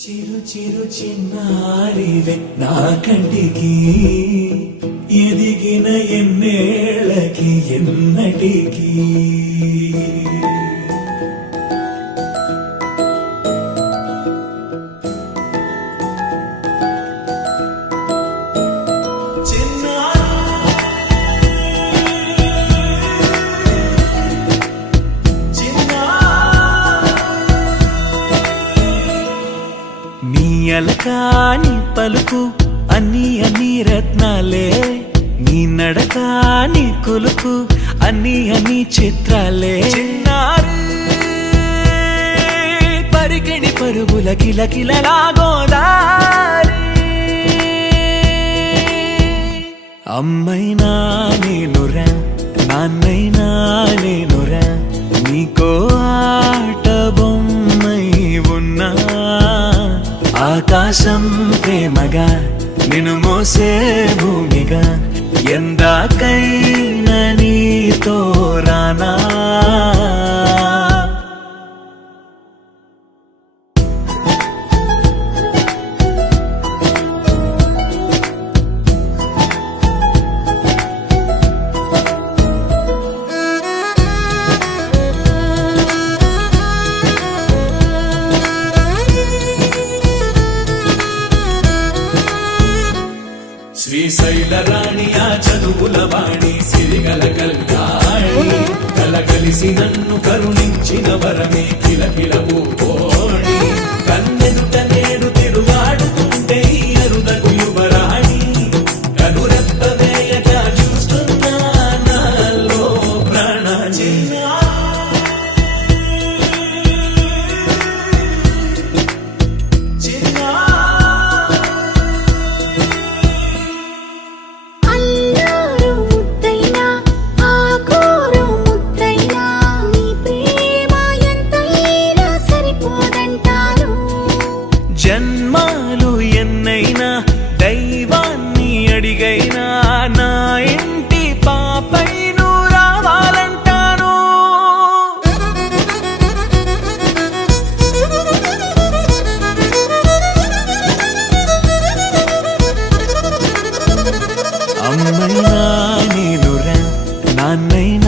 చిరు చిరు చిన్నారివే నా కంటికి ఎదిగిన ఎన్నేళ్ళకి ఎన్నటికి అలకాని పలుకు అన్ని అన్ని రత్నాలే నీ నడక నీ కొలుకు అన్ని అన్ని చిత్రాలే చిన్నారు పరికిణి పరుగుల కిలకిలలా గోదారి అమ్మైనా నేనురా నాన్నైనా నేనురా నీకో ఆట బొమ్మై ఉన్నా ఆకాశం ప్రేమగా నిన్ను మోసే భూమిగా ఎందాకైనా నీతో రానా శ్రీశైల రాణి ఆ చదువుల వాణి సిరిగల కళ్యాణి కలగలిసి నన్ను కరుణించిన వరమే కిలకిలవు కోణి కన్నెదుట నేడు తిరుగాడుతుంటే అరుదకు యువరాణి కనురెప్ప వేయక చూస్తున్నా నాలో ప్రాణ జన్మాలు ఎన్నైనా దైవాన్ని అడిగైనా నా ఇంటి పాపై నువ్వు రావాలంటాను అమ్మైనా నేనురా నాన్నైనా